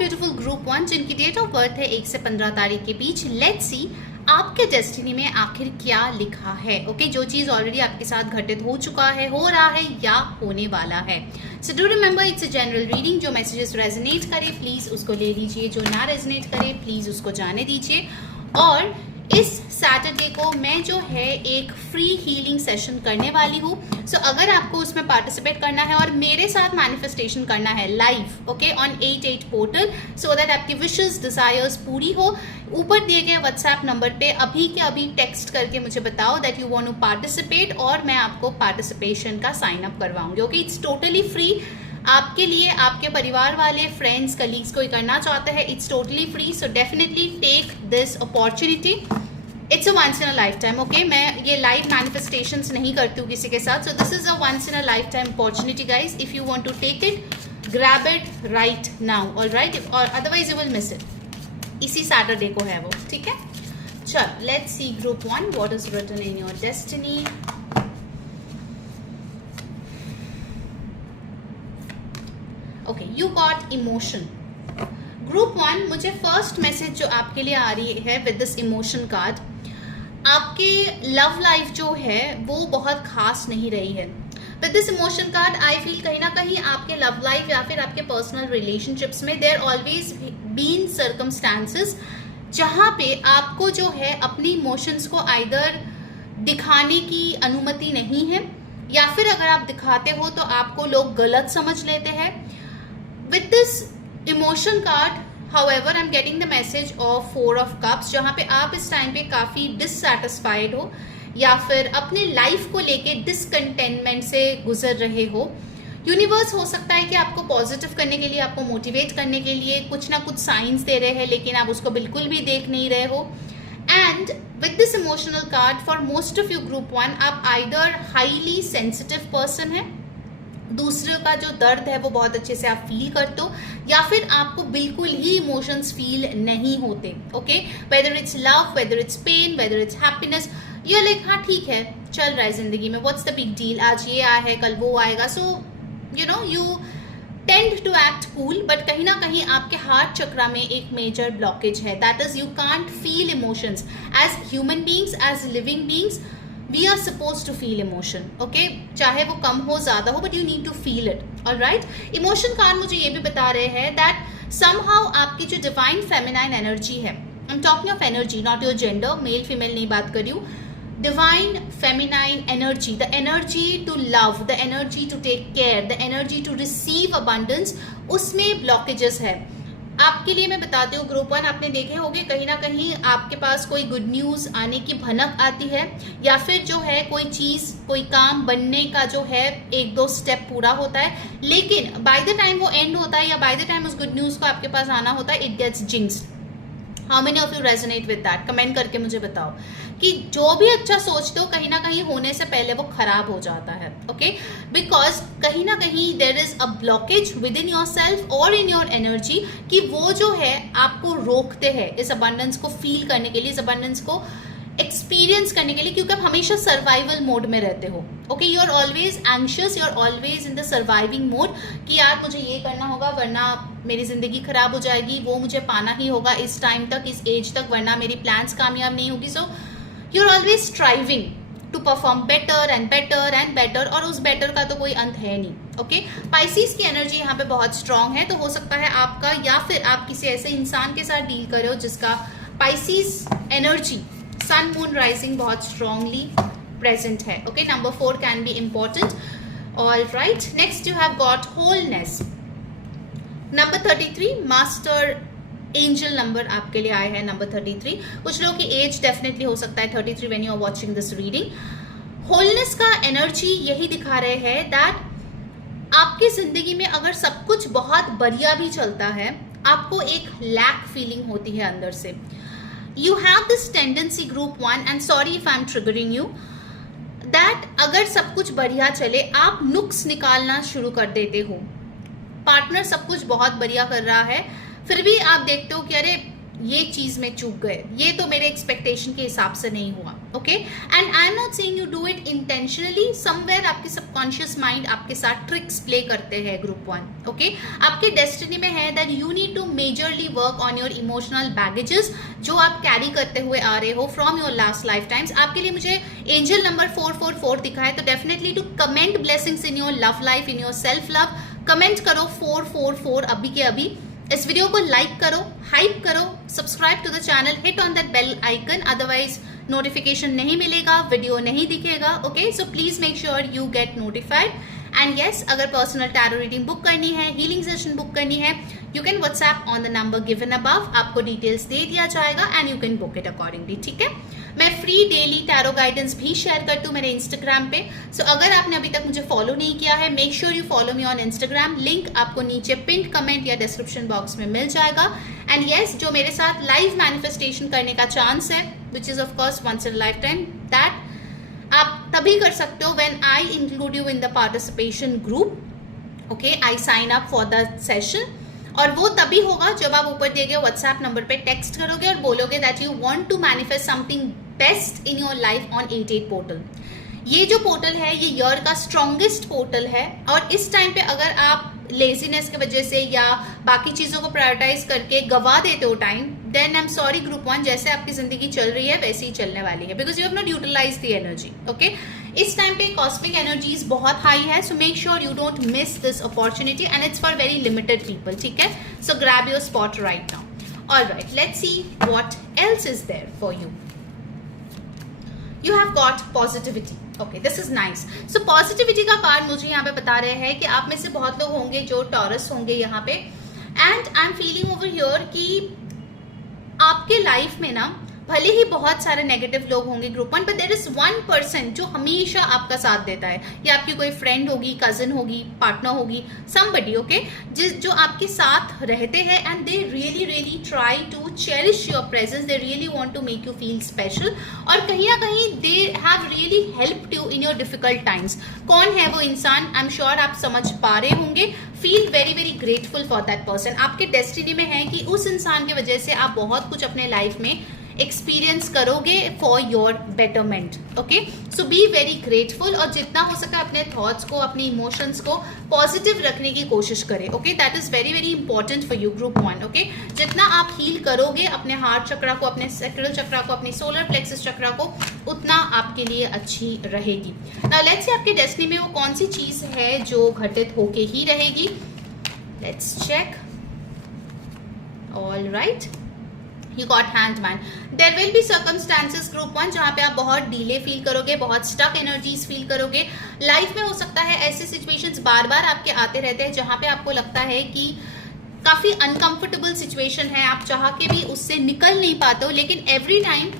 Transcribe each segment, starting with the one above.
Beautiful group 1 जिनकी date of birth है 1 से 15 तारीख के बीच। लेट्स सी आपके डेस्टिनी में आखिर क्या लिखा है। ओके, जो चीज़ ऑलरेडी आपके साथ घटित हो चुका है, हो रहा है या होने वाला है। So do remember it's a general reading. जो मैसेजेस रेजोनेट करे प्लीज़ उसको ले लीजिए, जो ना रेजोनेट करे प्लीज़ उसको जाने दीजिए। और इस सैटरडे को मैं जो है एक फ्री हीलिंग सेशन करने वाली हूँ। सो अगर आपको उसमें पार्टिसिपेट करना है और मेरे साथ मैनिफेस्टेशन करना है live, okay, on 88 portal, so that आपकी विशेस डिजायर्स पूरी हो, ऊपर दिए गए व्हाट्सएप नंबर पे अभी के अभी टेक्स्ट करके मुझे बताओ that you want to participate और मैं आपको पार्टिसिपेशन का साइन अप करवाऊंगी। ओके, इट्स टोटली फ्री आपके लिए, आपके परिवार वाले, फ्रेंड्स, कलीग्स कोई करना चाहते हैं, it's totally free. So definitely take this opportunity, it's a once in a life time. Okay, मैं ये लाइव मैनिफेस्टेशंस नहीं करती हूँ किसी के साथ, so this is a once in a life time opportunity guys. If you want to take it, grab it right now, alright, और otherwise you will miss it. इसी सैटरडे को है वो, ठीक है। चल let's see group 1 what is written in your destiny. Okay, you got emotion. Group 1, मुझे first message जो आपके लिए आ रही है विद दिस इमोशन कार्ड, आपके लव लाइफ जो है वो बहुत खास नहीं रही है। With this emotion card I feel कहीं ना कहीं आपके लव लाइफ या फिर आपके पर्सनल रिलेशनशिप्स में देयर ऑलवेज बीन सर्कमस्टांसेस जहाँ पे आपको जो है अपनी इमोशंस को आइदर दिखाने की अनुमति नहीं है, या फिर अगर आप दिखाते हो तो आपको लोग गलत समझ लेते हैं। With this emotion card, however, I'm getting the message of 4 of Cups, जहाँ पे आप इस टाइम पे काफ़ी डिससेटिस्फाइड हो या फिर अपने लाइफ को लेके डिसकंटेनमेंट से गुजर रहे हो। यूनिवर्स हो सकता है कि आपको पॉजिटिव करने के लिए, आपको मोटिवेट करने के लिए कुछ ना कुछ साइंस दे रहे हैं, लेकिन आप उसको बिल्कुल भी देख नहीं रहे हो। And with this emotional card for most of you group 1, आप आइदर हाईली सेंसिटिव पर्सन है, दूसरे का जो दर्द है वो बहुत अच्छे से आप फील करते हो, या फिर आपको बिल्कुल ही इमोशंस फील नहीं होते। Okay, whether it's love, whether it's pain, whether it's happiness, ये लाइक हाँ ठीक है चल रहा है जिंदगी में, व्हाट्स द बिग डील, आज ये आया है कल वो आएगा। So you know you tend to act cool, but कहीं ना कहीं आपके हार्ट चक्रा में एक मेजर ब्लॉकेज है, that is you can't feel emotions. As human beings, as living beings, we are supposed to feel emotion, okay? चाहे वो कम हो ज्यादा हो, but you need to feel it, alright? Emotion card मुझे ये भी बता रहे हैं that somehow आपकी जो divine feminine energy है, I'm talking of energy, not your gender, male female नहीं बात कर रही हूँ, divine feminine energy, the energy to love, the energy to take care, the energy to receive abundance, उसमें blockages है। आपके लिए मैं बताती हूँ ग्रुप 1, आपने देखे होंगे कहीं ना कहीं आपके पास कोई गुड न्यूज़ आने की भनक आती है, या फिर जो है कोई चीज़, कोई काम बनने का जो है 1-2 स्टेप पूरा होता है, लेकिन बाय द टाइम वो एंड होता है या बाय द टाइम उस गुड न्यूज़ को आपके पास आना होता है, it gets jinxed. How many of you resonate with that? Comment करके मुझे बताओ कि जो भी अच्छा सोचते हो कहीं ना कहीं होने से पहले वो खराब हो जाता है। ओके, बिकॉज कहीं ना कहीं there is a blockage with in your self और इन योर एनर्जी कि वो जो है आपको रोकते हैं इस अबंडेंस को फील करने के लिए, इस अबंडेंस को एक्सपीरियंस करने के लिए, क्योंकि आप हमेशा सर्वाइवल मोड में रहते हो। Okay, you are always anxious, you are always in the surviving mode कि यार मुझे ये करना होगा वरना मेरी जिंदगी खराब हो जाएगी, वो मुझे पाना ही होगा इस टाइम तक, इस एज तक, वरना मेरी प्लान्स कामयाब नहीं होगी। So you are always striving to perform better and better and better, और उस बेटर का तो कोई अंत है नहीं। ओके, पाइसिस की एनर्जी यहाँ पे बहुत स्ट्रांग है, तो हो सकता है आपका, या फिर आप किसी ऐसे इंसान के साथ डील कर रहे हो जिसका Pisces energy, sun moon rising बहुत स्ट्रांगली प्रेजेंट है। Okay, number 4 can be important. All right, next you have got wholeness. Number 33, master angel number आपके लिए आया है, नंबर 33। कुछ लोगों की एज डेफिनेटली हो सकता है 33 when you are watching this reading. Wholeness का एनर्जी यही दिखा रहे हैं दैट आपकी जिंदगी में अगर सब कुछ बहुत बढ़िया भी चलता है, आपको एक लैक फीलिंग होती है अंदर से। You have this tendency group 1, and sorry if I'm triggering you, that अगर सब कुछ बढ़िया चले आप नुक्स निकालना शुरू कर देते हो। पार्टनर सब कुछ बहुत बढ़िया कर रहा है, फिर भी आप देखते हो कि अरे ये चीज में चूक गए, ये तो मेरे एक्सपेक्टेशन के हिसाब से नहीं हुआ, okay. And I am not saying you do it intentionally, somewhere आपके सबकॉन्शियस माइंड आपके साथ ट्रिक्स प्ले करते हैं ग्रुप 1, ओके। आपके डेस्टिनी में है that you need to majorly work on your emotional baggages जो आप कैरी करते हुए आ रहे हो from your last life times. आपके लिए मुझे एंजल नंबर 444 दिखा है, तो definitely to comment blessings in your love life, in your self love, comment करो 444 अभी के अभी। इस वीडियो को लाइक करो, हाइप करो, subscribe to the channel, hit on that bell icon, otherwise notification नहीं मिलेगा, वीडियो नहीं दिखेगा, okay. So please make sure you get notified. And yes, अगर पर्सनल टैरो रीडिंग बुक करनी है, हीलिंग सेशन बुक करनी है, you can WhatsApp on the number given above, आपको डिटेल्स दे दिया जाएगा and you can book it accordingly, ठीक है। मैं फ्री डेली टैरो गाइडेंस भी शेयर करती हूँ मेरे इंस्टाग्राम पे। सो अगर आपने अभी तक मुझे फॉलो नहीं किया है, make sure you follow me on Instagram, link आपको नीचे पिन कमेंट या डिस्क्रिप्शन बॉक्स में मिल जाएगा। एंड यस, जो मेरे साथ लाइव मैनिफेस्टेशन करने का चांस है, which is of course once in life time, that आप तभी कर सकते हो when I include you in the participation group, okay. I sign up for the session, और वो तभी होगा जब आप ऊपर दिए गए व्हाट्सएप नंबर पे टेक्स्ट करोगे और बोलोगे that you want to manifest something best in your life on 88 portal. ये जो पोर्टल है ये ईयर का स्ट्रॉन्गेस्ट पोर्टल है, और इस टाइम पे अगर आप लेजीनेस की वजह से या बाकी चीजों को प्रायोरिटाइज करके गवा देते हो time, then I am sorry group 1, जैसे आपकी जिंदगी चल रही है वैसे ही चलने वाली है, because you have not utilize the energy, okay. इस टाइम पे कॉस्मिक एनर्जीज बहुत हाई है, so make sure you don't miss this opportunity and it's for very limited people, ठीक है। So grab your spot right now. Alright, let's see what else is there for you. You have got positivity. Okay, this is nice. So positivity का card मुझे यहाँ पे बता रहे हैं कि आप में से बहुत लोग होंगे जो टॉरस होंगे यहाँ पे, and I am feeling over here कि आपके लाइफ में ना भले ही बहुत सारे नेगेटिव लोग होंगे group 1, but there is one person जो हमेशा आपका साथ देता है, या आपकी कोई फ्रेंड होगी, कजन होगी, पार्टनर होगी, समबडी, ओके, जो आपके साथ रहते हैं and they really really try to cherish your presence, they really want to make you feel special, और कहीं ना कहीं they have really helped you in your difficult times. कौन है वो इंसान, आई एम श्योर आप समझ पा रहे होंगे। Feel very very grateful for that person. आपके डेस्टिनी में है कि उस इंसान की वजह से आप बहुत कुछ अपने लाइफ में एक्सपीरियंस करोगे for your betterment, okay. So be very grateful, और जितना हो सके अपने थॉट्स को, अपने इमोशंस को पॉजिटिव रखने की कोशिश करें, okay. That is very very important for you group 1, okay. जितना आप हील करोगे अपने हार्ट चक्रा को, अपने सैक्रल चक्रा को, अपनी सोलर प्लेक्सस चक्रा को, उतना आपके लिए अच्छी रहेगी। नाउ लेट्स सी आपके डेस्टिनी में वो कौन सी चीज है जो घटित होके ही रहेगी। Let's check. All right, You got Hangman. There will be circumstances group 1 जहाँ पे आप बहुत डीले फील करोगे, बहुत स्टक एनर्जीज फील करोगे। लाइफ में हो सकता है ऐसे सिचुएशंस बार बार आपके आते रहते हैं जहाँ पे आपको लगता है कि काफी अनकंफर्टेबल सिचुएशन है, आप चाह के भी उससे निकल नहीं पाते हो, लेकिन एवरी टाइम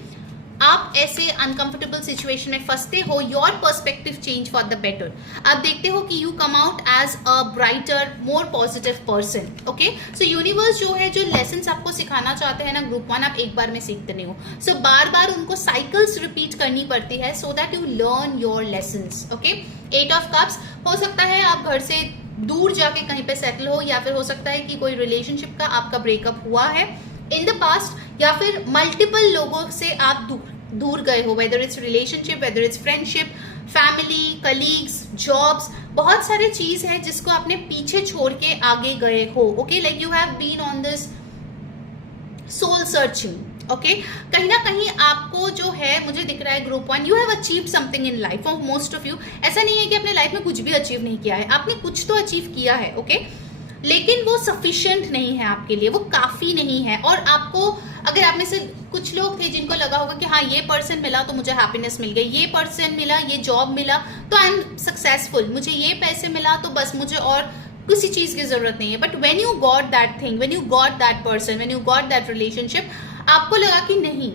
आप ऐसे अनकंफर्टेबल सिचुएशन में फंसते हो, your perspective change for the better. आप देखते हो कि you come out as a brighter, more positive person, okay. So universe जो है, जो लेसन्स आपको सिखाना चाहते हैं ना ग्रुप 1, आप एक बार में सीखते नहीं हो। सो बार बार उनको साइकिल्स रिपीट करनी पड़ती है सो that you learn your lessons, okay. 8 of cups, हो सकता है आप घर से दूर जाके कहीं पे सेटल हो, या फिर हो सकता है कि कोई रिलेशनशिप का आपका ब्रेकअप हुआ है इन द पास्ट, या फिर मल्टीपल लोगों से आप दूर गए हो, whether it's relationship, whether it's friendship, family, colleagues, jobs, बहुत सारे चीज है जिसको आपने पीछे छोड़ के आगे गए हो, okay. Like you have been on this soul searching, okay. कहीं ना कहीं आपको जो है, मुझे दिख रहा है group 1, you have achieved something in life of most of you. ऐसा नहीं है कि अपने लाइफ में कुछ भी अचीव नहीं किया है, आपने कुछ तो अचीव किया है, ओके, लेकिन वो सफिशिएंट नहीं है आपके लिए, वो काफी नहीं है। और आपको, अगर आप में से कुछ लोग थे जिनको लगा होगा कि हाँ ये पर्सन मिला तो मुझे हैप्पीनेस मिल गई, ये पर्सन मिला, ये जॉब मिला तो आई एम सक्सेसफुल, मुझे ये पैसे मिला तो बस मुझे और किसी चीज की जरूरत नहीं है। But when you got that thing, when you got that person, when you got that relationship, आपको लगा कि नहीं,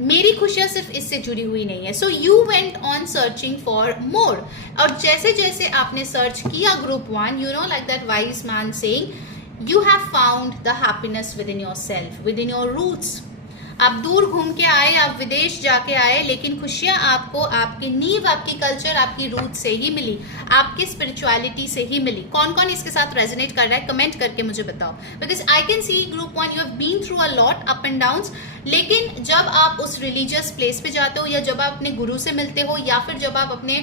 मेरी खुशियां सिर्फ इससे जुड़ी हुई नहीं है। So you went on searching for more, और जैसे जैसे आपने सर्च किया group 1, you know, like that wise man saying, you have found the happiness within yourself, within your roots. आप दूर घूम के आए, आप विदेश जाके आए, लेकिन खुशियां आपको आपकी नींव, आपकी कल्चर, आपकी रूट से ही मिली, आपकी स्पिरिचुअलिटी से ही मिली। कौन कौन इसके साथ रेजोनेट कर रहा है कमेंट करके मुझे बताओ, because I can see group 1 you have been through a lot up and downs. लेकिन जब आप उस रिलीजियस प्लेस पे जाते हो, या जब आप अपने गुरु से मिलते हो, या फिर जब आप अपने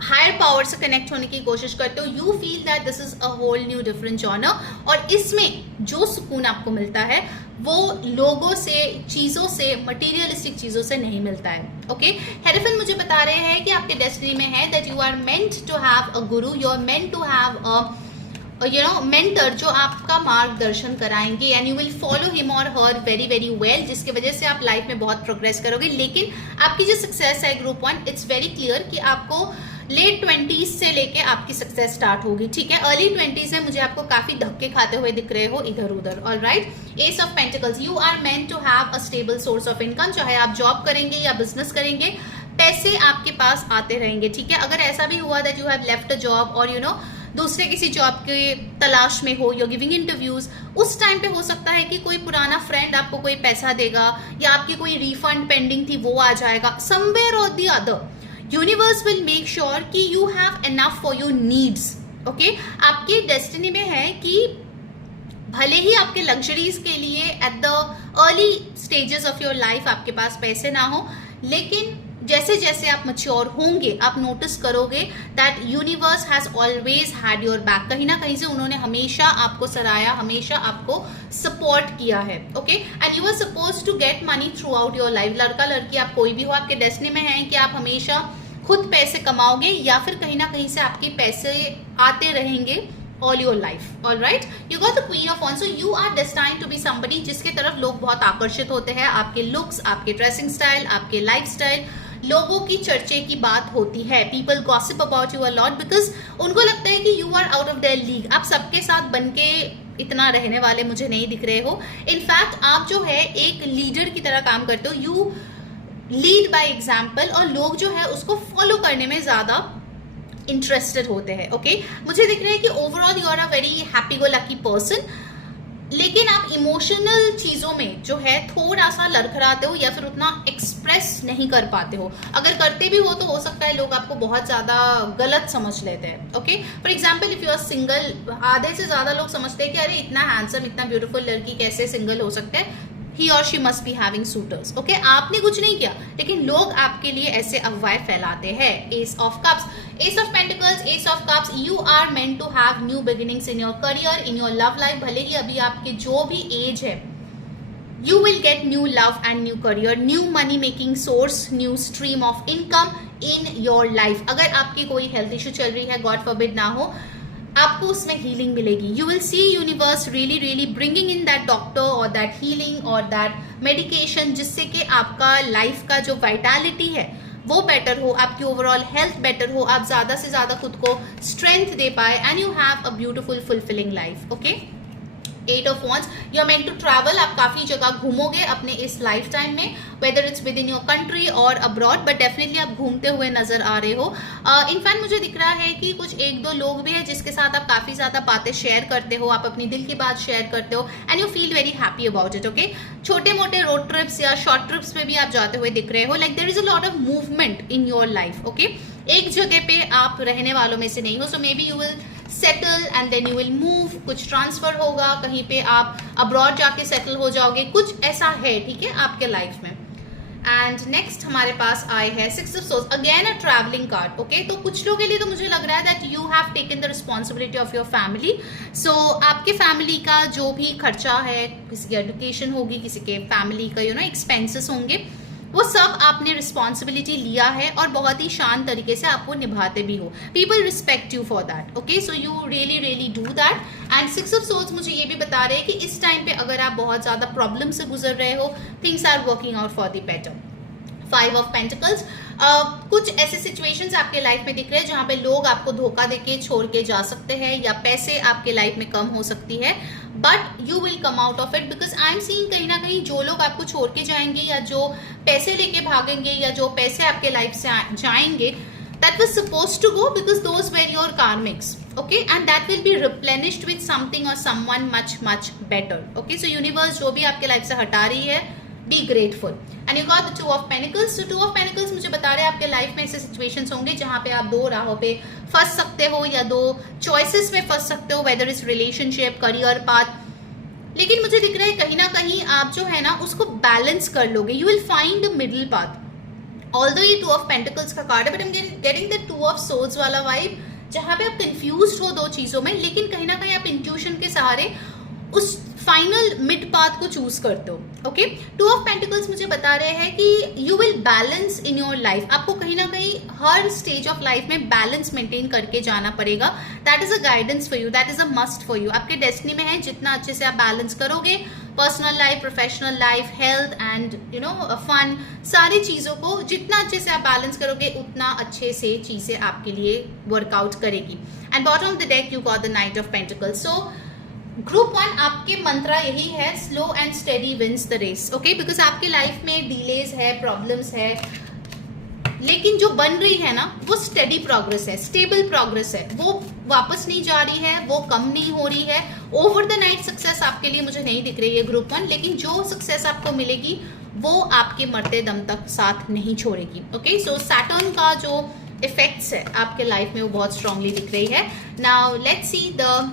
हायर पावर से कनेक्ट होने की कोशिश करते हो, you feel that this is a whole new different genre. और इसमें जो सुकून आपको मिलता है वो लोगों से, चीजों से, मटेरियलिस्टिक चीजों से नहीं मिलता है। ओके, हेरेफिन मुझे बता रहे हैं कि आपके डेस्टिनी में है that you are meant to have a guru, you are meant to have a mentor जो आपका मार्गदर्शन कराएंगे, and you will follow him और हर वेरी वेरी वेल, जिसकी वजह से आप लाइफ में बहुत प्रोग्रेस करोगे। लेकिन आपकी जो सक्सेस है ग्रुप 1, इट्स वेरी क्लियर कि आपको लेट 20s से लेके आपकी सक्सेस स्टार्ट होगी, ठीक है। अर्ली 20s में मुझे आपको काफी धक्के खाते हुए दिख रहे हो इधर उधर। Alright, ace of pentacles, you are meant to have a stable source of income. चाहे आप जॉब करेंगे या बिजनेस करेंगे, पैसे आपके पास आते रहेंगे, ठीक है। अगर ऐसा भी हुआ that you have left a job और दूसरे किसी जॉब के तलाश में हो, you're giving इंटरव्यूज, उस टाइम पे हो सकता है कि कोई पुराना फ्रेंड आपको कोई पैसा देगा, या आपकी कोई रिफंड पेंडिंग थी वो आ जाएगा। समवेयर और the other universe will make sure कि you have enough for your needs. Okay, आपकी डेस्टिनी में है कि भले ही आपके लग्जरीज के लिए at the early stages of your life आपके पास पैसे ना हो, लेकिन जैसे जैसे आप मैच्योर होंगे आप नोटिस करोगे that universe has always had your back. कहीं ना कहीं से उन्होंने हमेशा आपको सराहा, हमेशा आपको सपोर्ट किया है। Okay, and you are suppose to get money throughout your life. लड़का लड़की आप कोई भी हो, आपके डेस्टिनी में है कि आप हमेशा खुद पैसे कमाओगे, या फिर कहीं ना कहीं से आपके पैसे आते रहेंगे all your life. All right, you got the Queen of Wands, so you are destined to be somebody जिसके तरफ लोग बहुत आकर्षित होते हैं। आपके लुक्स, आपके ड्रेसिंग स्टाइल, आपके लाइफ स्टाइल, लोगों की चर्चे की बात होती है। People gossip about you a lot because उनको लगता है कि you are out of their league. आप सबके साथ बनके इतना रहने वाले मुझे नहीं दिख रहे हो। इनफैक्ट आप जो है एक लीडर की तरह काम करते हो, यू लीड बाय एग्जाम्पल, और लोग जो है उसको फॉलो करने में ज्यादा इंटरेस्टेड होते हैं। ओके, मुझे दिख रहा है कि overall you are a very happy go lucky person, लेकिन आप इमोशनल चीजों में जो है थोड़ा सा लड़खड़ाते हो, या फिर उतना एक्सप्रेस नहीं कर पाते हो। अगर करते भी हो तो हो सकता है लोग आपको बहुत ज्यादा गलत समझ लेते हैं। Okay, for example if you are single, आधे से ज्यादा लोग समझते हैं कि अरे इतना हैंडसम, इतना ब्यूटीफुल लड़की कैसे सिंगल हो सकते हैं, he or she must be having suitors. Okay, आपने कुछ नहीं किया, लेकिन लोग आपके लिए ऐसे अफवाहें फैलाते हैं। Ace of Cups, Ace of Pentacles, Ace of Cups, you are meant to have new beginnings in your career, in your love life. भले ही अभी आपके जो भी एज है, you will get new love and new career, new money making source, new stream of income in your life. अगर आपकी कोई health issue चल रही है, गॉड फॉरबिड ना हो, आपको उसमें हीलिंग मिलेगी। You will see universe really really bringing in that doctor और दैट हीलिंग और दैट मेडिकेशन, जिससे कि आपका लाइफ का जो वाइटैलिटी है वो बेटर हो, आपकी ओवरऑल हेल्थ बेटर हो, आप ज्यादा से ज्यादा खुद को स्ट्रेंथ दे पाए, and you have a beautiful fulfilling life. Okay, 8 of Wands, you are meant to travel. आप काफी जगह घूमोगे अपने इस लाइफ टाइम में, whether it's within your country or abroad, but definitely आप घूमते हुए नजर आ रहे हो। इनफैक्ट मुझे दिख रहा है कि कुछ एक दो लोग भी है जिसके साथ आप काफी ज्यादा बातें शेयर करते हो, आप अपनी दिल की बात शेयर करते हो, and you feel very happy about it. Okay, छोटे मोटे रोड ट्रिप्स या शॉर्ट ट्रिप्स पे भी आप जाते हुए दिख रहे हो, like there is a lot of movement in your life. Okay, एक जगह पे आप रहने वालों में से नहीं हो, so maybe you will settle and then you will move, कुछ ट्रांसफर होगा, कहीं पे आप अब्रॉड जाके सेटल हो जाओगे, कुछ ऐसा है, ठीक है, आपके लाइफ में। एंड नेक्स्ट हमारे पास आए है 6 of Swords, again a travelling card. Okay, तो कुछ लोगों के लिए तो मुझे लग रहा है that you have taken the responsibility of your family. So आपके फैमिली का जो भी खर्चा है, किसी की एजुकेशन होगी, किसी के फैमिली का एक्सपेंसेस होंगे, वो सब आपने रिस्पॉन्सिबिलिटी लिया है और बहुत ही शांत तरीके से आपको निभाते भी हो। People respect you for that. Okay, so you really really do that. And 6 of Swords मुझे ये भी बता रहे हैं कि इस टाइम पे अगर आप बहुत ज्यादा प्रॉब्लम से गुजर रहे हो, things are working out for the better. 5 of Pentacles, कुछ ऐसे सिचुएशंस आपके लाइफ में दिख रहे हैं जहां पे लोग आपको धोखा देके छोड़ के जा सकते हैं, या पैसे आपके लाइफ में कम हो सकती है, but you will come out of it because I am seeing कहीं ना कहीं जो लोग आपको छोड़ के जाएंगे, या जो पैसे लेके भागेंगे, या जो पैसे आपके लाइफ से जाएंगे, that was supposed to go because those were your karmics, okay, and that will be replenished with something or someone much better, okay. So universe जो भी आपके लाइफ से हटा रही है, be grateful. And you got the two of pentacles. So two of pentacles मुझे बता रहे हैं आपके लाइफ में ऐसे सिचुएशंस होंगे जहाँ पे आप दो राहों पे फंस सकते हो या दो चॉइसेस में फंस सकते हो, whether is relationship, career path, लेकिन मुझे दिख रहा है कहीं ना कहीं आप जो है ना उसको बैलेंस कर लोगे. You will find the middle path. Although ये टू ऑफ पेंटिकल्स का कार्ड है, but I am getting the two of swords वाला वाइब, जहां पे आप कंफ्यूज्ड हो दो चीजों में, लेकिन कहीं ना कहीं आप इंट्यूशन के सहारे उस फाइनल मिड पाथ को चूज करते हो, ओके. टू ऑफ पेंटिकल्स मुझे बता रहे हैं कि you will balance in your life. आपको कहीं ना कहीं हर स्टेज ऑफ लाइफ में बैलेंस मेंटेन करके जाना पड़ेगा. That is a guidance for you, that is a must for you. आपके डेस्टिनी में है, जितना अच्छे से आप बैलेंस करोगे personal life, professional life, health and you know fun, सारी चीजों को जितना अच्छे से आप बैलेंस करोगे उतना अच्छे से चीजें आपके लिए वर्कआउट करेगी. And bottom of the deck you got the knight of pentacles. So group 1 आपके मंत्रा यही है, slow and steady wins the race, okay. Because आपकी लाइफ में डिलेज है, प्रॉब्लम्स है, लेकिन जो बन रही है ना वो स्टेडी प्रोग्रेस है, स्टेबल प्रोग्रेस है. वो वापस नहीं जा रही है, वो कम नहीं हो रही है. ओवर द नाइट सक्सेस आपके लिए मुझे नहीं दिख रही है ग्रुप 1, लेकिन जो सक्सेस आपको मिलेगी वो आपके मरते दम तक साथ नहीं छोड़ेगी, ओके. सो सैटर्न का जो इफेक्ट्स है आपके लाइफ में वो बहुत स्ट्रांगली दिख रही है. Now let's see the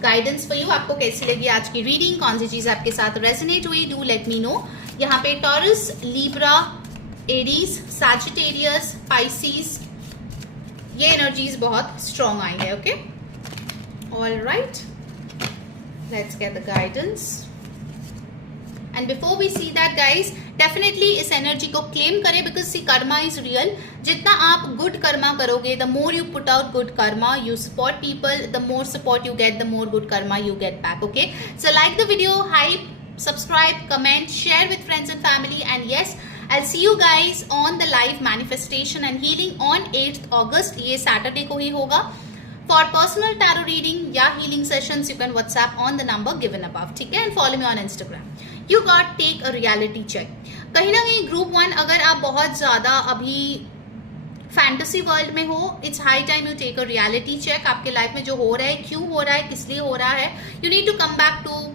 guidance for you. आपको कैसी लगी आज की रीडिंग, कौन सी चीज आपके साथ रेजोनेट हुई, डू लेट मी नो. यहाँ पे Taurus, Libra, Aries, Sagittarius, Pisces, ये एनर्जीज बहुत स्ट्रॉन्ग आई है, ओके. All right, let's get the guidance. And before we see that guys, definitely इस एनर्जी को क्लेम करें because see karma is real. जितना आप गुड कर्मा करोगे, the more you put out good karma, you support people, the more support you get, the more good karma you get back, okay. So like the video, hype, subscribe, comment, share with friends and family, and yes, I'll see you guys on the live manifestation and healing on 8th August. ये Saturday को ही होगा. For personal tarot reading या healing sessions, you can WhatsApp on the number given above, ठीक है. And follow me on Instagram. You got take a reality check. कहीं ना कहीं group 1 अगर आप बहुत ज़्यादा अभी फैंटेसी वर्ल्ड में हो, it's high time you take a reality check. आपके लाइफ में जो हो रहा है, क्यों हो रहा है, किस लिए हो रहा है, you need to come back to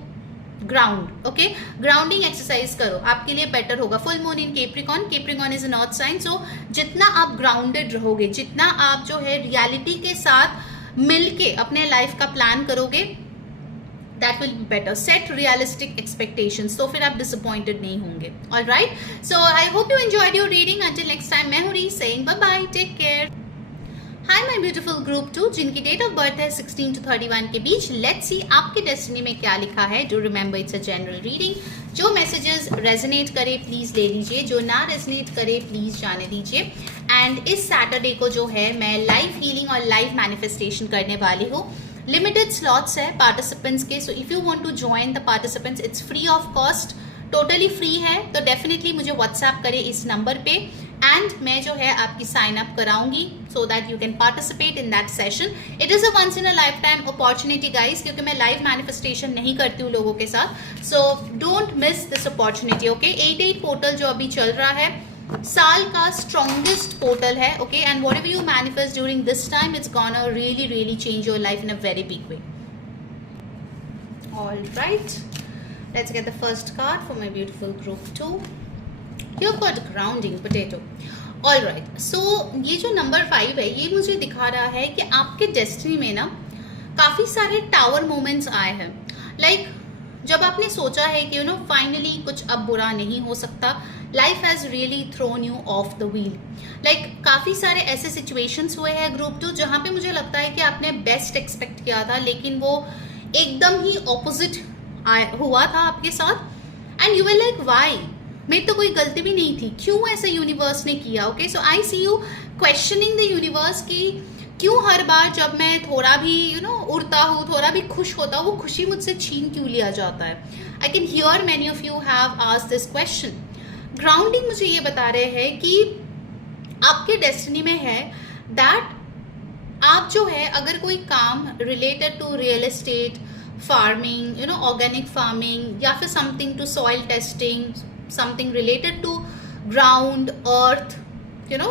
ground, okay. Grounding exercise करो, आपके लिए बेटर होगा. Full moon in Capricorn, Capricorn is a north sign. So जितना आप ग्राउंडेड रहोगे, जितना आप जो है रियलिटी के साथ मिलके अपने लाइफ का प्लान करोगे, that will be better. Set realistic expectations, तो फिर आप डिसअपॉइंटेड नहीं होंगे. All right, so I hope you enjoyed your reading. Until next time, मैं हूं री saying bye bye, take care. Hi my beautiful group 2 जिनकी डेट ऑफ बर्थ है 16 to 31 के बीच. लेट्स सी आपके डेस्टिनी में क्या लिखा है. Do remember it's a general reading. जो मैसेजेस रेजोनेट करे प्लीज ले लीजिए, जो ना रेजोनेट करे प्लीज जाने दीजिए. एंड इस सैटरडे को जो है मैं लाइव हीलिंग और लाइव मैनिफेस्टेशन करने वाली हूँ. लिमिटेड स्लॉट्स है पार्टिसिपेंट्स के. So if you want to join the participants, it's free of cost, totally free है. तो डेफिनेटली मुझे व्हाट्सएप करें इस नंबर पे, एंड मैं जो है आपकी साइन अप कराऊंगी so that you can participate in that session. It is a once in a life time opportunity guys, क्योंकि मैं लाइव मैनिफेस्टेशन नहीं करती हूँ लोगों के साथ. So don't miss this opportunity, okay. 88 portal जो अभी चल रहा है, साल का स्ट्रॉन्गेस्ट पोर्टल है, okay. And what ever you manifest during this time, it's gonna really really change your life in a very big way. All right, let's get the first card for my beautiful group 2. You've got grounding potato. All right, so ये जो number 5 है, ये मुझे दिखा रहा है कि आपके डेस्टिनी में ना काफ़ी सारे टावर मोमेंट्स आए हैं. लाइक जब आपने सोचा है कि यू नो फाइनली कुछ अब बुरा नहीं हो सकता, life has really thrown you off the wheel. Like काफ़ी सारे ऐसे सिचुएशंस हुए हैं ग्रुप 2 जहाँ पे मुझे लगता है कि आपने बेस्ट एक्सपेक्ट किया था, लेकिन वो एकदम ही ऑपोजिट हुआ था आपके साथ. And you will like why, मेरी तो कोई गलती भी नहीं थी, क्यों ऐसा यूनिवर्स ने किया, okay. So I see you questioning the universe कि क्यों हर बार जब मैं थोड़ा भी यू नो उड़ता हूँ, थोड़ा भी खुश होता हूँ, वो खुशी मुझसे छीन क्यों लिया जाता है. I can hear many of you have asked this question. Grounding मुझे ये बता रहे हैं कि आपके डेस्टिनी में है दैट आप जो है अगर कोई काम related to real estate, farming, you know organic farming, या फिर something to soil testing, something related to ground, earth,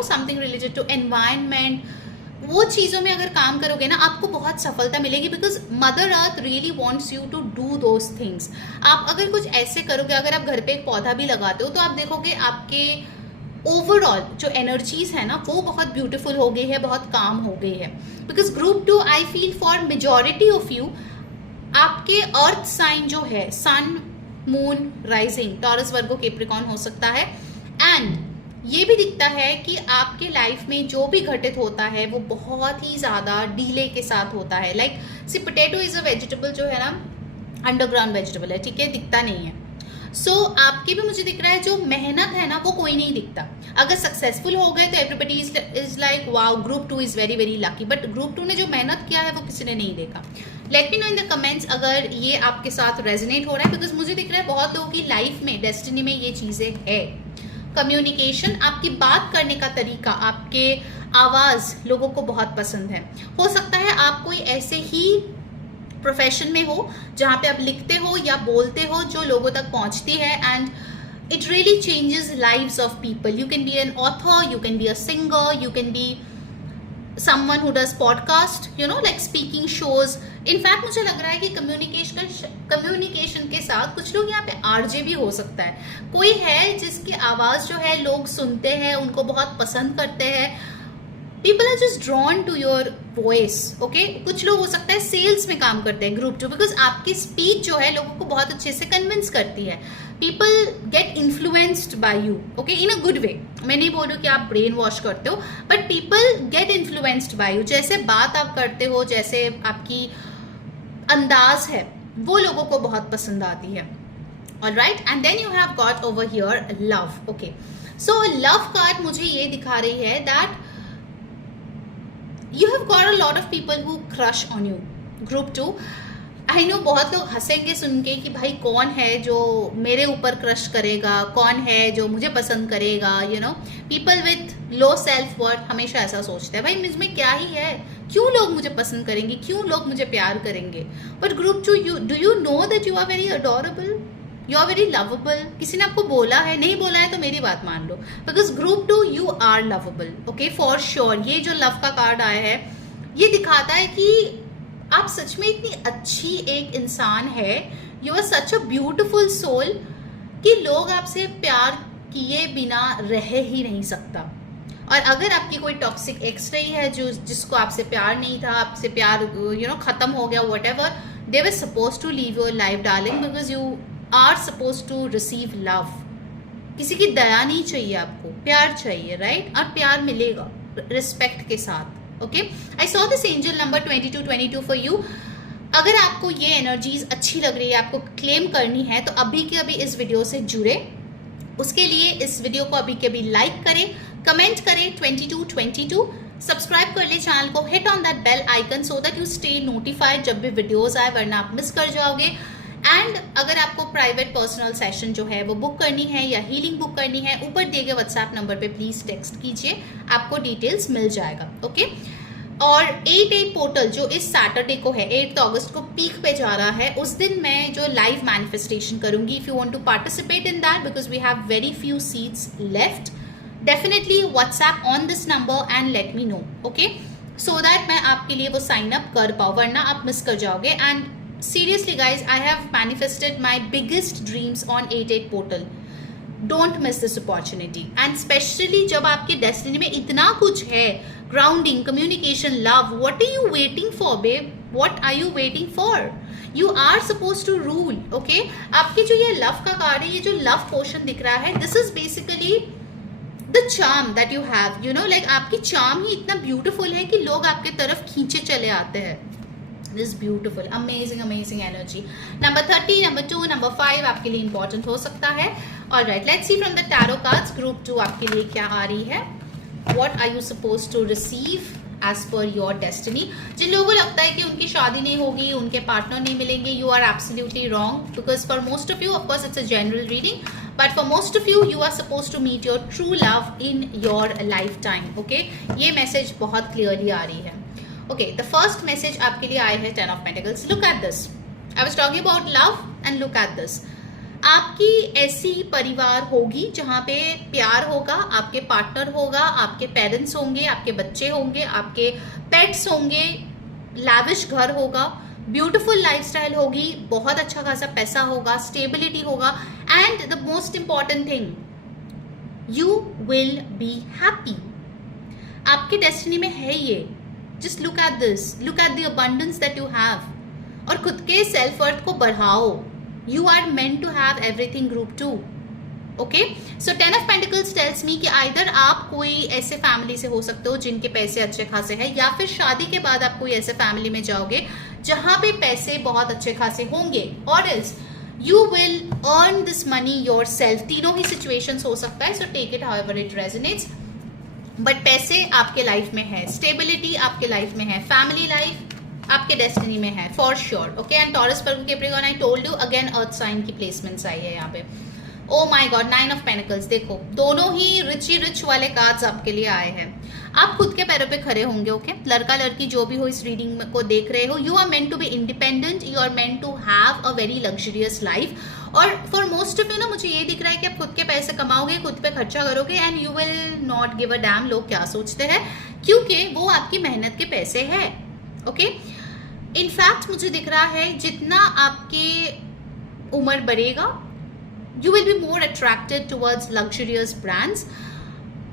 something related to environment, वो चीज़ों में अगर काम करोगे ना, आपको बहुत सफलता मिलेगी, because mother earth really wants you to do those things. आप अगर कुछ ऐसे करोगे, अगर आप घर पे एक पौधा भी लगाते हो, तो आप देखोगे आपके ओवरऑल जो एनर्जीज है ना, वो बहुत ब्यूटीफुल हो गई है, बहुत काम हो गई है. Because group 2 I feel for majority of you, आपके अर्थ साइन जो है, सन, moon, rising, taurus, Virgo, Capricorn हो सकता है. एंड ये भी दिखता है कि आपके लाइफ में जो भी घटित होता है वो बहुत ही ज़्यादा डीले के साथ होता है. Like see potato is a vegetable जो है ना, अंडरग्राउंड वेजिटेबल है, ठीक है, दिखता नहीं है. सो आपके भी मुझे दिख रहा है जो मेहनत है ना, वो कोई नहीं दिखता. अगर सक्सेसफुल हो गए तो everybody is like wow, group 2 is very very lucky. But group 2 ने जो मेहनत किया है वो किसी ने नहीं देखा. Late me no in the comments अगर ये आपके साथ रेजोनेट हो रहा है, बिकॉज मुझे दिख रहा है बहुत लोगों की लाइफ में, डेस्टिनी में ये चीज़ें है. कम्युनिकेशन, आपकी बात करने का तरीका, आपके आवाज़ लोगों को बहुत पसंद है. हो सकता है आप कोई ऐसे ही प्रोफेशन में हो जहाँ पे आप लिखते हो या बोलते हो जो लोगों तक पहुँचती है, and it really changes lives of people. You can B an author, you can be a singer, you can be someone who does podcast, like speaking shows. In fact मुझे लग रहा है कि कम्युनिकेशन के साथ कुछ लोग यहाँ पे आरजे भी हो सकता है. कोई है जिसकी आवाज़ जो है लोग सुनते हैं, उनको बहुत पसंद करते हैं. People are just drawn to your voice. Okay, कुछ लोग हो सकता है सेल्स में काम करते हैं ग्रुप 2, बिकॉज आपकी स्पीच जो है लोगों को बहुत अच्छे से कन्विंस करती है. People get influenced by you, okay, in a good way. मैं नहीं बोल रही कि आप ब्रेन वॉश करते हो, but people get influenced by you. जैसे बात आप करते हो, जैसे आपकी अंदाज है, वो लोगों को बहुत पसंद आती है. Alright, and then you have got over here love. Okay, so love card मुझे ये दिखा रही है that you have got a lot of people who crush on you. Group 2, I know बहुत लोग हंसेंगे सुन के कि भाई कौन है जो मेरे ऊपर क्रश करेगा, कौन है जो मुझे पसंद करेगा. People with low self worth हमेशा ऐसा सोचते हैं, भाई मुझ में क्या ही है, क्यों लोग मुझे पसंद करेंगे, क्यों लोग मुझे प्यार करेंगे. But group 2, do you know that you are very adorable, you are very lovable. किसी ने आपको बोला है, नहीं बोला है तो मेरी बात मान लो, because group 2 you are lovable. Okay, for sure. ये जो लव का कार्ड आया है, ये दिखाता है कि आप सच में इतनी अच्छी एक इंसान है. You are such a beautiful soul कि लोग आपसे प्यार किए बिना रह ही नहीं सकता. और अगर आपकी कोई टॉक्सिक एक्स रही है जिसको आपसे प्यार नहीं था, आपसे प्यार खत्म हो गया, whatever, they were suppose to leave your life darling, because you are suppose to receive love. किसी की दया नहीं चाहिए, आपको प्यार चाहिए, राइट? और प्यार मिलेगा रिस्पेक्ट के साथ. Okay, I saw this angel number 2222 for you. अगर आपको ये एनर्जीज अच्छी लग रही है, आपको क्लेम करनी है, तो अभी के अभी इस वीडियो से जुड़े. उसके लिए इस वीडियो को अभी के अभी लाइक करें, कमेंट करें 2222, सब्सक्राइब कर ले चैनल को, hit on that bell icon so that you stay notified जब भी वीडियोज आए, वरना आप मिस कर जाओगे. एंड अगर आपको प्राइवेट पर्सनल सेशन जो है वो बुक करनी है या हीलिंग बुक करनी है, ऊपर दिए गए व्हाट्सएप नंबर पे प्लीज टेक्स्ट कीजिए, आपको डिटेल्स मिल जाएगा. ओके, और 8/8 पोर्टल जो इस सैटरडे को है, 8 अगस्त को पीक पे जा रहा है, उस दिन मैं जो लाइव मैनिफेस्टेशन करूंगी. If you want to participate in that, because we have very few seats left, definitely WhatsApp on this number and let me know. Okay, so that मैं आपके लिए वो साइन अप कर पाऊँ, वरना आप मिस कर जाओगे. And seriously guys, I have manifested my biggest dreams on 8/8 portal. Don't miss this opportunity. And especially जब आपके डेस्टिनी में इतना कुछ है, grounding, communication, love, what are you waiting for babe? What are you waiting for? You are supposed to rule. Okay, आपके जो ये love का कार्ड है, ये जो love पोर्शन दिख रहा है, this is basically the charm that you have, like आपकी charm ही इतना beautiful है कि लोग आपके तरफ खींचे चले आते हैं. This beautiful, amazing energy. Number 30, number 2, number 5 आपके लिए important हो सकता है. Alright, let's see from the tarot cards. Group 2 आपके लिए क्या आ रही है? What are you supposed to receive as per your destiny? जिन लोगों को लगता है कि उनकी शादी नहीं होगी, उनके पार्टनर नहीं मिलेंगे, you are absolutely wrong. Because for most of you, of course, it's a general reading. But for most of you, you are supposed to meet your true love in your lifetime. Okay? ये message बहुत clearly आ रही है. Okay, the first message आपके लिए आया है 10 of Pentacles. Look at this. I was talking about love and look at this. आपकी ऐसी परिवार होगी जहां पे प्यार होगा, आपके पार्टनर होगा, आपके पेरेंट्स होंगे, आपके बच्चे होंगे, आपके पेट्स होंगे, लैविश घर होगा, ब्यूटीफुल लाइफस्टाइल होगी, बहुत अच्छा खासा पैसा होगा, स्टेबिलिटी होगा, and the most important thing, you will be happy. आपके डेस्टिनी में है ये। Just look at this, look at the abundance that you have, और खुद के सेल्फ वर्थ को बढ़ाओ। You are meant to have everything group 2. Okay? So 10 of Pentacles tells me कि either आप कोई ऐसे फैमिली से हो सकते हो जिनके पैसे अच्छे खासे हैं, या फिर शादी के बाद आप कोई ऐसे फैमिली में जाओगे जहां पे पैसे बहुत अच्छे खासे होंगे, और else you will earn this money yourself. तीनों ही situations हो सकता है, so take it however it resonates. But पैसे आपके लाइफ में है, स्टेबिलिटी आपके लाइफ में है, फैमिली लाइफ आपके डेस्टिनी में है for sure. Okay, and Taurus, Virgo, Capricorn, I told you again earth sign की प्लेसमेंट्स आई है यहाँ पे। Oh my god, 9 of pentacles, देखो दोनों ही रिच वाले कार्ड्स आपके लिए आए हैं। आप खुद के पैरों पे खड़े होंगे। ओके, लड़का लड़की जो भी हो इस रीडिंग को देख रहे हो, you are meant to be independent, you are meant to have a very luxurious life. और फॉर मोस्ट ऑफ यू ना, मुझे ये दिख रहा है कि आप खुद के पैसे कमाओगे, खुद पे खर्चा करोगे, and you will not give a dam लोग क्या सोचते हैं, क्योंकि वो आपकी मेहनत के पैसे है। ओके, इनफैक्ट मुझे दिख रहा है जितना आपके उम्र बढ़ेगा, you will be more attracted towards luxurious brands.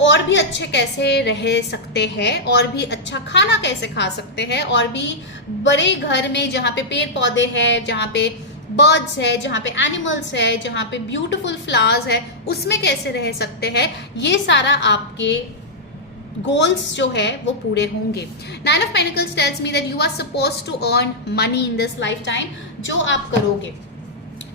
और भी अच्छे कैसे रह सकते हैं, और भी अच्छा खाना कैसे खा सकते हैं, और भी बड़े घर में जहाँ पे पेड़ पौधे हैं, जहाँ पे बर्ड्स है, जहाँ पे एनिमल्स है, जहाँ पे ब्यूटीफुल फ्लावर्स है, उसमें कैसे रह सकते हैं, ये सारा आपके गोल्स जो है वो पूरे होंगे। 9 of pentacles tells me that you are suppose to earn money in this lifetime, जो आप करोगे,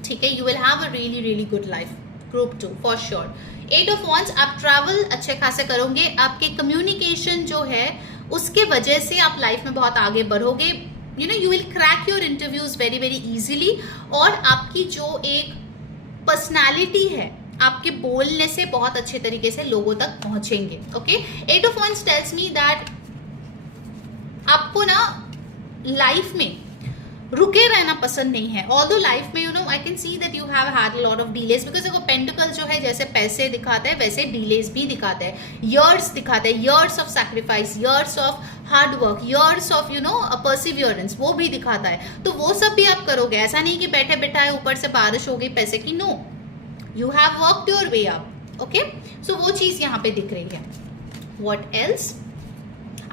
ठीक है, you will have a really really good life, group 2 for sure. 8 of wands, आप ट्रैवल अच्छे खासे करोगे, आपके कम्युनिकेशन जो है उसके वजह से आप लाइफ में बहुत आगे बढ़ोगे। You know, you will crack your interviews very very easily, और आपकी जो एक पर्सनैलिटी है, आपके बोलने से बहुत अच्छे तरीके से लोगों तक पहुंचेंगे। Okay, 8 of wands tales me that आपको ना लाइफ में रुके रहना पसंद नहीं है। ऑल्दो लाइफ में, you know, I can see that you have had a lot of delays, because देखो पेंटिकल जो है जैसे पैसे दिखाता है वैसे डिलेज भी दिखाता है, ईयर्स दिखाता है, years of sacrifice, years of hard work, years of you know Perseverance, वो भी दिखाता है। तो वो सब भी आप करोगे, ऐसा नहीं कि बैठे बैठाए ऊपर से बारिश हो गई पैसे की, no, you have worked your way up. Okay, so वो चीज यहाँ पे दिख रही है। व्हाट एल्स,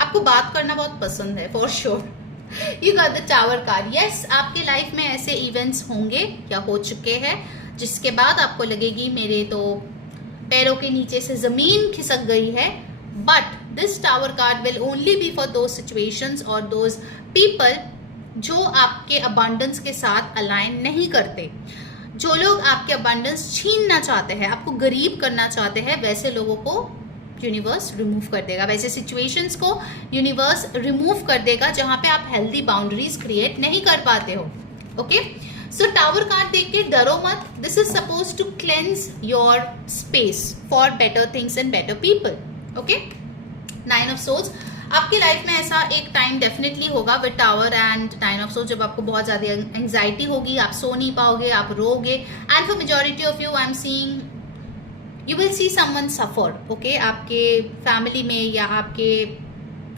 आपको बात करना बहुत पसंद है for sure. You got the tower card. Yes, आपके लाइफ में ऐसे इवेंट्स होंगे या हो चुके हैं जिसके बाद आपको लगेगी मेरे तो पैरों के नीचे से जमीन खिसक गई है, but this tower card will only be for those situations और दोज पीपल जो आपके अबंडेंस के साथ अलाइन नहीं करते। जो लोग आपके अबंडेंस छीनना चाहते हैं, आपको गरीब करना चाहते हैं, वैसे लोगों को यूनिवर्स रिमूव कर देगा, वैसे सिचुएशंस को यूनिवर्स रिमूव कर देगा जहां पे आप हेल्दी बाउंड्रीज क्रिएट नहीं कर पाते हो। ओके, सो टावर कार्ड देख के डरो मत, this is suppose to cleanse your space for better things and better people. Okay, 9 of swords, आपकी लाइफ में ऐसा एक टाइम डेफिनेटली होगा with tower and 9 of swords जब आपको बहुत ज्यादा एंग्जाइटी होगी, आप सो नहीं पाओगे, आप रोगे, and for majority of you I am seeing you will see someone suffer. Okay, आपके फैमिली में या आपके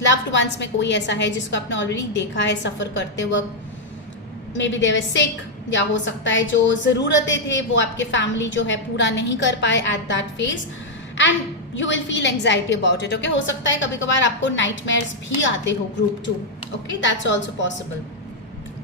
लव्ड वंस में कोई ऐसा है जिसको आपने ऑलरेडी देखा है सफर करते वक्त, मे बी दे वर सिक, या हो सकता है जो ज़रूरतें थे वो आपके फैमिली जो है पूरा नहीं कर पाए at that phase, and you will feel anxiety about it. Okay, हो सकता है कभी कभार आपको नाइटमेयर्स भी आते हो group 2। Okay, that's also possible.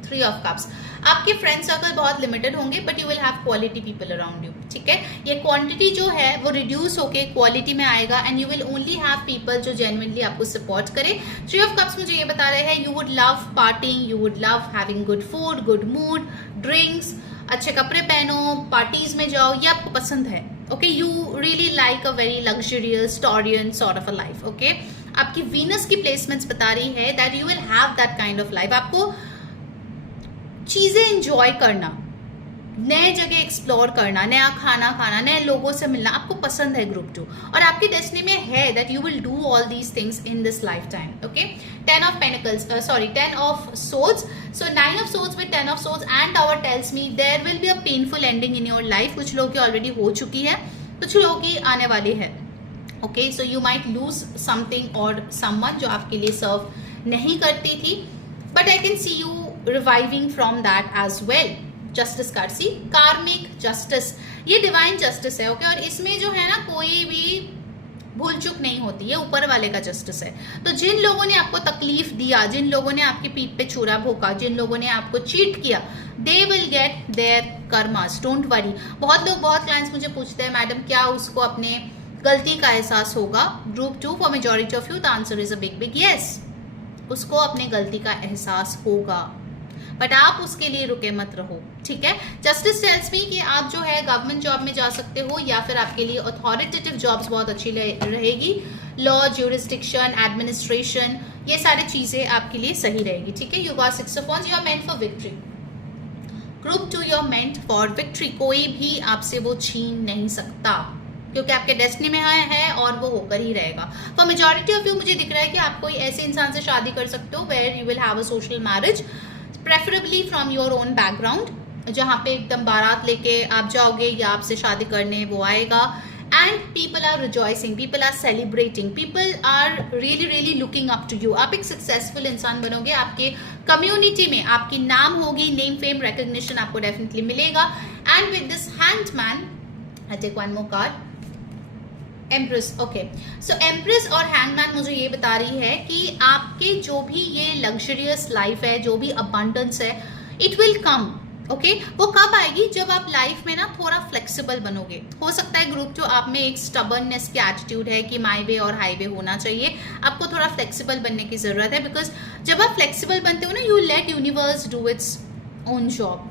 3 of cups, आपके फ्रेंड सर्कल बहुत लिमिटेड होंगे, but you will have quality people around you. ठीक है, ये क्वांटिटी जो है वो रिड्यूस होके क्वालिटी में आएगा, and you will only have people जो जेन्युइनली आपको सपोर्ट करे। 3 ऑफ कप्स मुझे ये बता रहे हैं you would love partying, you would love having good food, good mood, drinks, अच्छे कपड़े पहनो, पार्टीज में जाओ, ये आपको पसंद है। Okay, you really like a very luxurious Taurean sort of a life. Okay, आपकी वीनस की प्लेसमेंट्स बता रही है that you will have that kind of life. आपको चीजें एंजॉय करना, नए जगह एक्सप्लोर करना, नया खाना खाना, नए लोगों से मिलना आपको पसंद है ग्रुप 2, और आपकी डेस्टिनी में है that you will do all these things in this life time. Okay, 10 of Pentacles, 10 of Swords. So 9 of Swords with 10 of Swords and Tower tells me there will be a painful ending in your life. कुछ लोगों की already हो चुकी है, कुछ लोगों की आने वाली है. Okay, so you might lose something और समवन जो आपके लिए सर्व नहीं करती थी, but I can see you reviving from that as well. Justice card, see karmic justice, ये डिवाइन जस्टिस है. ओके, और इसमें जो है ना कोई भी भूल चूक नहीं होती, ये ऊपर वाले का जस्टिस है. तो जिन लोगों ने आपको तकलीफ दिया, जिन लोगों ने आपकी पीठ पे छुरा भोंका, जिन लोगों ने आपको चीट किया, they will get their karmas, don't worry. बहुत क्लाइंट्स मुझे पूछते हैं मैडम क्या उसको अपने गलती का एहसास होगा. Group 2 for majority of you the answer is a big yes. उसको अपने गलती का एहसास होगा, बट आप उसके लिए रुके मत रहो. ठीक है, जस्टिस टेल्स मी कि आप जो है गवर्नमेंट जॉब में जा सकते हो, या फिर आपके लिए अथॉरिटेटिव जॉब्स बहुत अच्छी रहेगी. लॉ, ज्यूरिस्डिक्शन, एडमिनिस्ट्रेशन, ये सारी चीजें आपके लिए सही रहेगी. ठीक है, you got 6 of Wands, you are meant for victory. Group 2 you are meant for victory. कोई भी आपसे वो छीन नहीं सकता, क्योंकि आपके डेस्टिनी में है और वो होकर ही रहेगा. फॉर मेजॉरिटी ऑफ यू मुझे दिख रहा है कि आप कोई ऐसे इंसान से शादी कर सकते हो where you will have a social marriage, preferably from your own background, जहाँ पे एकदम बारात लेके आप जाओगे या आपसे शादी करने वो आएगा. And people are rejoicing, people are celebrating, people are really looking up to you. आप एक सक्सेसफुल इंसान बनोगे, आपके कम्युनिटी में आपकी नाम होगी, नेम फेम रिकग्निशन आपको डेफिनेटली मिलेगा. And with this hangman I take one more card, empress. Okay, so empress और हैंगमैन मुझे ये बता रही है कि आपके जो भी ये लग्जरियस लाइफ है, जो भी अबंडेंस है, इट विल कम. ओके, वो कब आएगी? जब आप लाइफ में ना थोड़ा फ्लेक्सिबल बनोगे. हो सकता है ग्रुप जो आप में एक स्टबर्ननेस की एटीट्यूड है कि माई वे और हाईवे होना चाहिए, आपको थोड़ा फ्लेक्सिबल बनने की जरूरत है. बिकॉज जब आप फ्लेक्सिबल बनते हो ना, you let universe do its own job,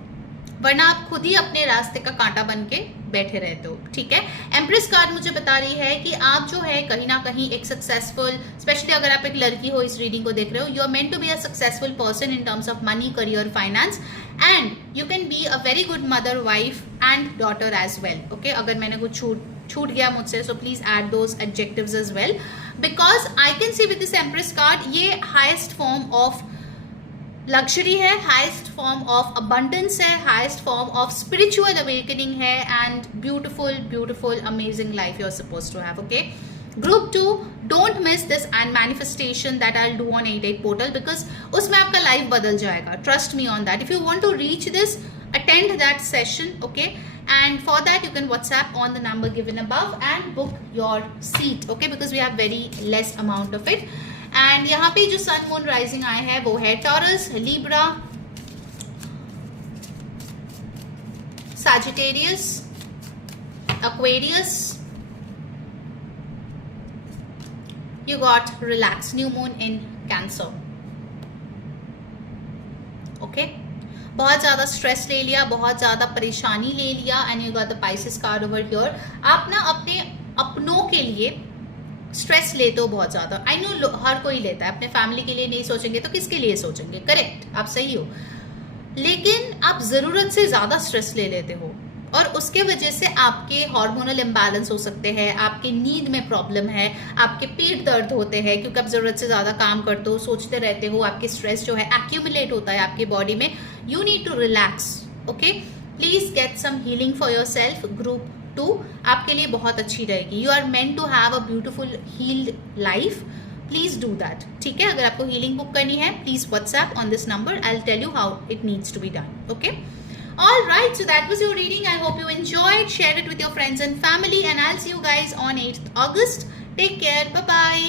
वरना आप खुद ही अपने रास्ते का कांटा बन के बैठे रहते हो. ठीक है, एम्प्रेस कार्ड मुझे बता रही है कि आप जो है कहीं ना कहीं एक सक्सेसफुल, स्पेशली अगर आप एक लड़की हो इस रीडिंग को देख रहे हो, you are meant to be a successful person in terms of money, career, finance, and you can be a very good mother, wife and daughter as well. Okay, अगर मैंने कुछ छूट गया मुझसे, so please add those adjectives as well, because I can see with this empress card ये highest form of luxury है, highest form of abundance है, highest form of spiritual awakening है, and beautiful amazing life you are supposed to have. Okay, group 2 don't miss this and manifestation that I will do on 8/8 portal, because उसमें आपका लाइफ बदल जाएगा. Trust me on that. If you want to reach this, attend that session. Okay, and for that you can WhatsApp on the number given above and book your seat. Okay, because we have very less amount of it. And यहाँ पे जो सन moon rising आए हैं वो है taurus, Libra, Sagittarius, Aquarius. You got relaxed, new moon in Cancer. Okay, बहुत ज्यादा stress ले लिया, बहुत ज्यादा परेशानी ले लिया, and you got the Pisces card over here. आप ना अपने अपनों के लिए स्ट्रेस लेते हो बहुत ज्यादा. आई नो हर कोई लेता है. अपने फैमिली के लिए नहीं सोचेंगे तो किसके लिए सोचेंगे? करेक्ट, आप सही हो. लेकिन आप जरूरत से ज्यादा स्ट्रेस ले लेते हो, और उसके वजह से आपके हार्मोनल इम्बैलेंस हो सकते हैं, आपके नींद में प्रॉब्लम है, आपके पेट दर्द होते हैं, क्योंकि आप जरूरत से ज्यादा काम करते हो, सोचते रहते हो, आपके स्ट्रेस जो है एक्यूमुलेट होता है आपके बॉडी में. You need to relax. Okay, please get some healing for yourself. Group 2 आपके लिए बहुत अच्छी रहेगी. You are meant to have a beautiful healed life. Please do that. ठीक है, अगर आपको हीलिंग बुक करनी है, please WhatsApp on this number. I will tell you how it needs to be done. Okay, all right, so that was your reading. I hope you enjoyed. Share it with your friends and family, and I'll see you guys on 8th August. Take care. Bye bye.